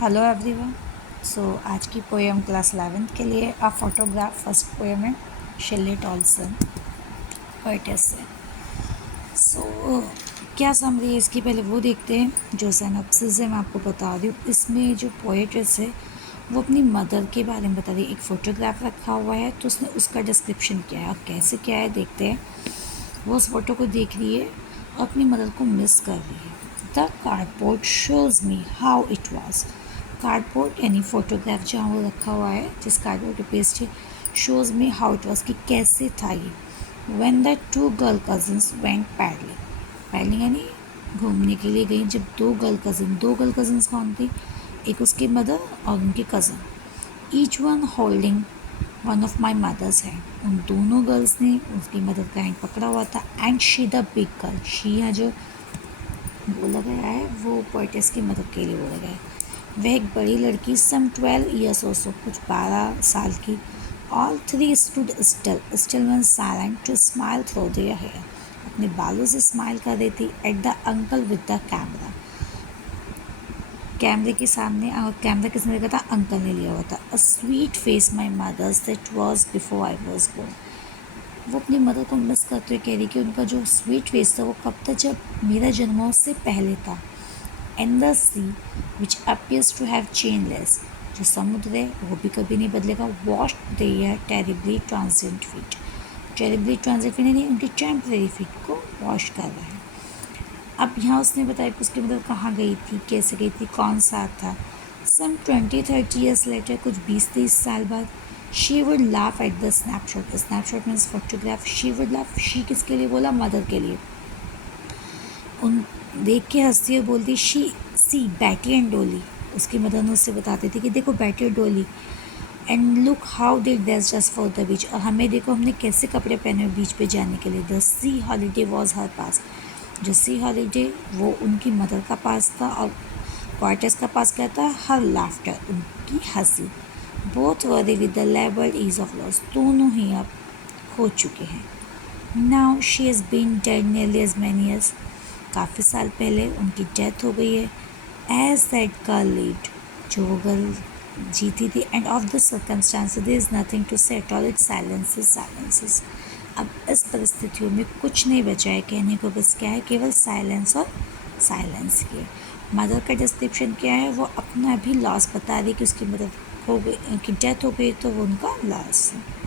Hello everyone. सो आज की poem class 11th के लिए अ फोटोग्राफ फर्स्ट पोएम है शेले टॉल्सन पोएटेस से। क्या समरी है इसकी, पहले वो देखते हैं जो सिनॉप्सिस है मैं आपको बता रही हूँ। इसमें जो पोएटेस है वो अपनी मदर के बारे में बता रही है। एक फ़ोटोग्राफ रखा हुआ है तो उसने उसका डिस्क्रिप्शन क्या है और कैसे क्या है देखते हैं। वो उस फोटो को देख रही है और अपनी मदर को मिस कर रही है। The cardboard shows me how it was. Cardboard यानी फोटोग्राफ जहाँ वो रखा हुआ है, जिस कार्डबोर्ड पे पेस्ट है, shows me how it was कि कैसे था ये। When the two girl cousins went paddling, paddling यानी घूमने के लिए गई जब दो गर्ल कज़न्स कौन थी, एक उसकी मदर और उनकी cousin, each one holding one of my mother's hand. उन दोनों गर्ल्स ने उसकी मदर का हैंड पकड़ा हुआ था। And she the big girl, she यहाँ जो बोला गया है वो पोएटेस की मदर के लिए बोला गया है। वह एक बड़ी लड़की सम 12 ईयर्स और सो, कुछ 12 साल की। All three stood still, still one silent two smile through their hair, अपने बालों से स्माइल कर रही थी। At the uncle with the camera, कैमरे के सामने, और कैमरा किसने रखा था, अंकल ने लिया हुआ था। A sweet face my mother's that was before I was born. वो अपनी मदर को मिस करते हुए कह रही कि उनका जो स्वीट फेस था वो कब था, जब मेरा जन्म हुआ उससे पहले था। And the sea which appears to have changeless, जो समुद्र है वो भी कभी नहीं बदलेगा। Wash their terribly transient feet, terribly transient feet यानी उनकी टेम्परेरी फीट को वॉश कर रहा है। अब यहाँ उसने बताया कि उसकी मदर कहाँ गई थी, कैसे गई थी, कौन सा था। सम 20-30 ईयर्स लेटर, कुछ 20-30 साल बाद, she would laugh at the snapshot, snapshot means photograph. She would laugh, she किसके लिए बोला, मदर के लिए। उन देख के हंसती और बोलती शी सी बैटी एंड डोली, उसकी मदर ने उससे बताती थी कि देखो बैटी और डोली। And look how they dress just for the beach, और हमें देखो हमने कैसे कपड़े पहने बीच पे जाने के लिए। The sea holiday was her pass, जो सी हॉलीडे वो उनकी मदर का पास था और क्वार्टर्स का पास क्या था, हर लाफ्टर, उनकी हंसी। Both wry with the laboured ease of loss, दोनों ही अब खो चुके हैं। Now she has been dead nearly as many years, काफ़ी साल पहले उनकी डेथ हो गई है। एज दैट गर्ल लिव्ड, जो वो गर्ल जीती थी। And of the circumstances there is nothing to say at all, it silences. अब इस परिस्थितियों में कुछ नहीं बचा है कहने को, बस क्या है, केवल साइलेंस और साइलेंस की। मदर का डिस्क्रिप्शन क्या है, वो अपना भी लॉस बता रही कि उसकी मदर हो गई, उनकी डेथ हो गई तो वो उनका लॉस है।